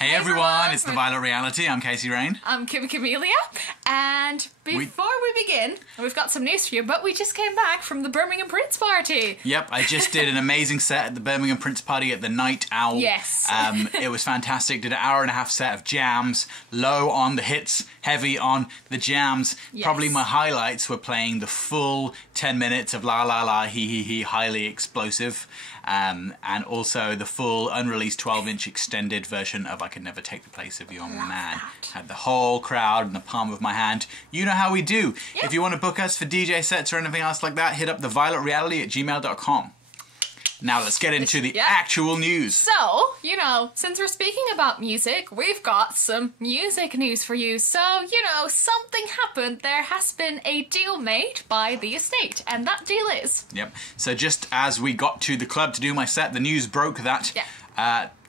Hey everyone, it's The Violet Reality. I'm Casey Rain. I'm Camilia. And before we begin, we've got some news for you, but we just came back from the Birmingham Prince party. Yep, I just did an amazing set at the Birmingham Prince party at the Night Owl. Yes. It was fantastic. Did an hour-and-a-half set of jams, low on the hits, heavy on the jams. Yes. Probably my highlights were playing the full 10 minutes of La La La, He He He, highly explosive. And also the full unreleased 12-inch extended version of I Could Never Take the Place of Your Man. Had the whole crowd in the palm of my hand. You know how we do. Yep. If you want to book us for DJ sets or anything else like that, hit up thevioletreality@gmail.com. Now let's get into the actual news. So, you know, since we're speaking about music, we've got some music news for you. So, you know, something happened. There has been a deal made by the estate, and that deal is... Yep. So just as we got to the club to do my set, the news broke that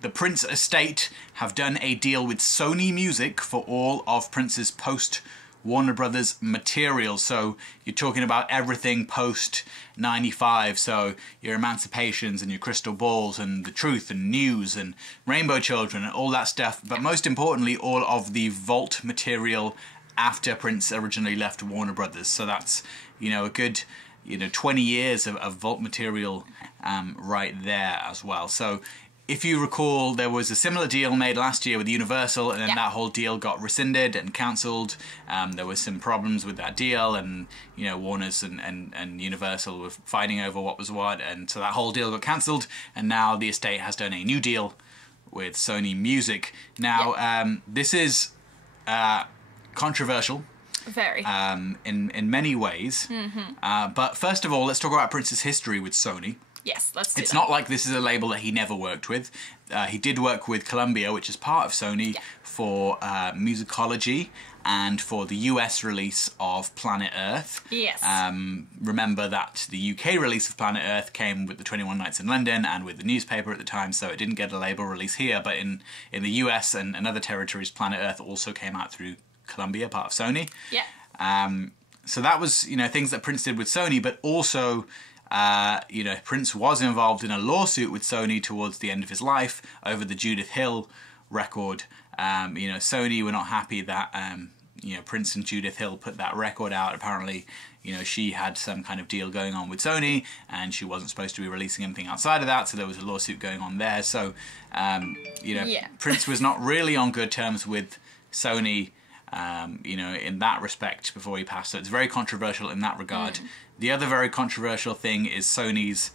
the Prince estate have done a deal with Sony Music for all of Prince's post-Warner Brothers material. So you're talking about everything post-95. So your Emancipations and your Crystal Balls and The Truth and News and Rainbow Children and all that stuff. But most importantly, all of the vault material after Prince originally left Warner Brothers. So that's, you know, a good... 20 years of vault material right there as well. So if you recall, there was a similar deal made last year with Universal, and then that whole deal got rescinded and cancelled. There was some problems with that deal, and Warner's and Universal were fighting over what was what, and so that whole deal got cancelled, and now the estate has done a new deal with Sony Music. Now, this is controversial. Very. In many ways. But first of all, let's talk about Prince's history with Sony. Yes, let's do It's that. not like this is a label that he never worked with. He did work with Columbia, which is part of Sony, for musicology and for the US release of Planet Earth. Yes. Remember that the UK release of Planet Earth came with the 21 Nights in London and with the newspaper at the time, so it didn't get a label release here, but in the US and other territories, Planet Earth also came out through Columbia, part of Sony. Yeah. So that was, things that Prince did with Sony, but also, Prince was involved in a lawsuit with Sony towards the end of his life over the Judith Hill record. Sony were not happy that, Prince and Judith Hill put that record out. Apparently, she had some kind of deal going on with Sony, and she wasn't supposed to be releasing anything outside of that, so there was a lawsuit going on there. So, Prince was not really on good terms with Sony, in that respect before he passed. So it's very controversial in that regard. The other very controversial thing is Sony's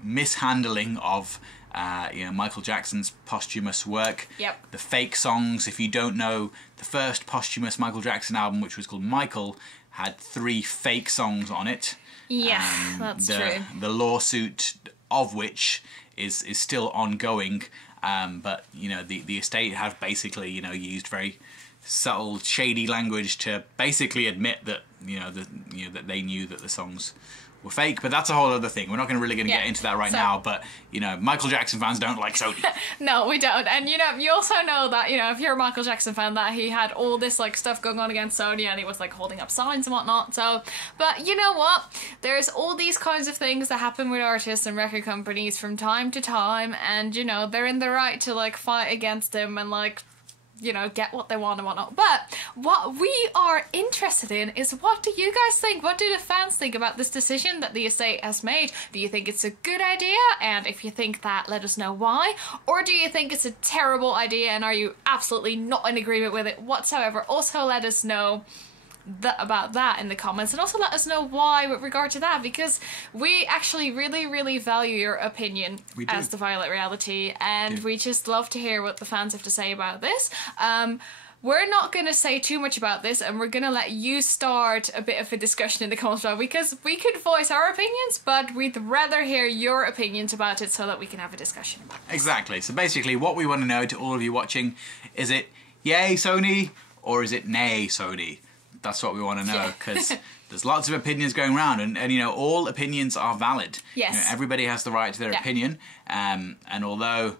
mishandling of, Michael Jackson's posthumous work. Yep. The fake songs. If you don't know, the first posthumous Michael Jackson album, which was called Michael, had 3 fake songs on it. Yeah, that's true. The lawsuit of which is still ongoing. But, the estate have basically, used very subtle, shady language to basically admit that that they knew that the songs were fake. But that's a whole other thing. We're not really going to get into that right now. But Michael Jackson fans don't like Sony. No, we don't. And you also know that if you're a Michael Jackson fan, that he had all this stuff going on against Sony, and he was holding up signs and whatnot. So, but you know what? There's all these kinds of things that happen with artists and record companies from time to time, and they're in the right to fight against them and get what they want and whatnot. But what we are interested in is, what do you guys think? What do the fans think about this decision that the estate has made? Do you think it's a good idea? And if you think that, let us know why. Or do you think it's a terrible idea, and are you absolutely not in agreement with it whatsoever? Also let us know about that in the comments, and also let us know why with regard to that, because we actually really value your opinion as The Violet Reality, and we just love to hear what the fans have to say about this. We're not going to say too much about this, and we're going to let you start a bit of a discussion in the comments below, because we could voice our opinions, but we'd rather hear your opinions about it so that we can have a discussion about it. Exactly. So basically what we want to know, to all of you watching, is it yay Sony or is it nay Sony? That's what we want to know, because there's lots of opinions going around, and all opinions are valid. Yes. Everybody has the right to their opinion, and although,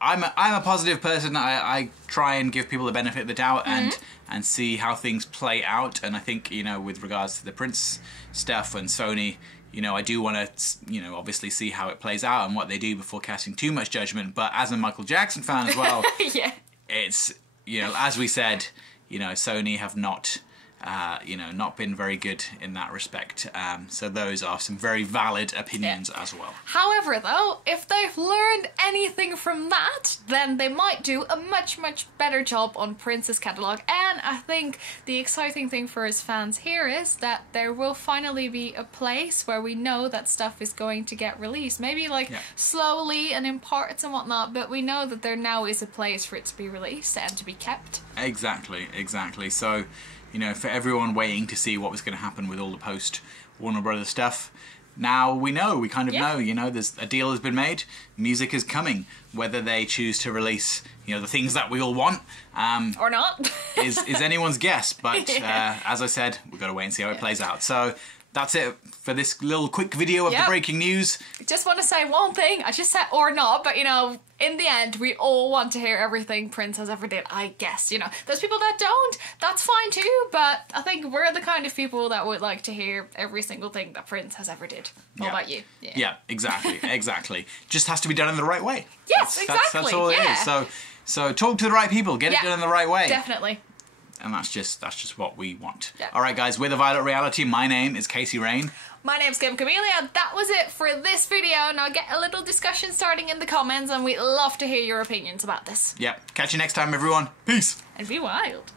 I'm a positive person, I try and give people the benefit of the doubt and see how things play out, and I think, with regards to the Prince stuff and Sony, you know, I do want to, you know, obviously see how it plays out and what they do before casting too much judgment. But as a Michael Jackson fan as well, yeah, it's, you know, as we said, you know, Sony have not, you know, not been very good in that respect. So those are some very valid opinions as well. However, though, if they've learned anything from that, then they might do a much, much better job on Prince's catalogue. And I think the exciting thing for his fans here is that there will finally be a place where we know that stuff is going to get released. Maybe like slowly and in parts and whatnot, but we know that there now is a place for it to be released and to be kept. Exactly, exactly. So, you know, for everyone waiting to see what was going to happen with all the post Warner Brothers stuff, now we know, we kind of know, you know, there's a deal has been made, music is coming. Whether they choose to release, you know, the things that we all want, or not, is anyone's guess. But as I said, we've got to wait and see how it plays out. So that's it for this little quick video of the breaking news. Just want to say one thing. I just said or not, but you know, in the end, we all want to hear everything Prince has ever did, I guess. You know, those people that don't, that's fine too, but I think we're the kind of people that would like to hear every single thing that Prince has ever did. What about you? Yeah, exactly, exactly. Just has to be done in the right way. Yes, exactly. That's all it is. So talk to the right people, get it done in the right way. Definitely. And that's just what we want. All right, guys, we're The Violet Reality. My name is Casey Rain. My name's Camilia. That was it for this video. Now get a little discussion starting in the comments, and we'd love to hear your opinions about this. Yep. Catch you next time, everyone. Peace. And be wild.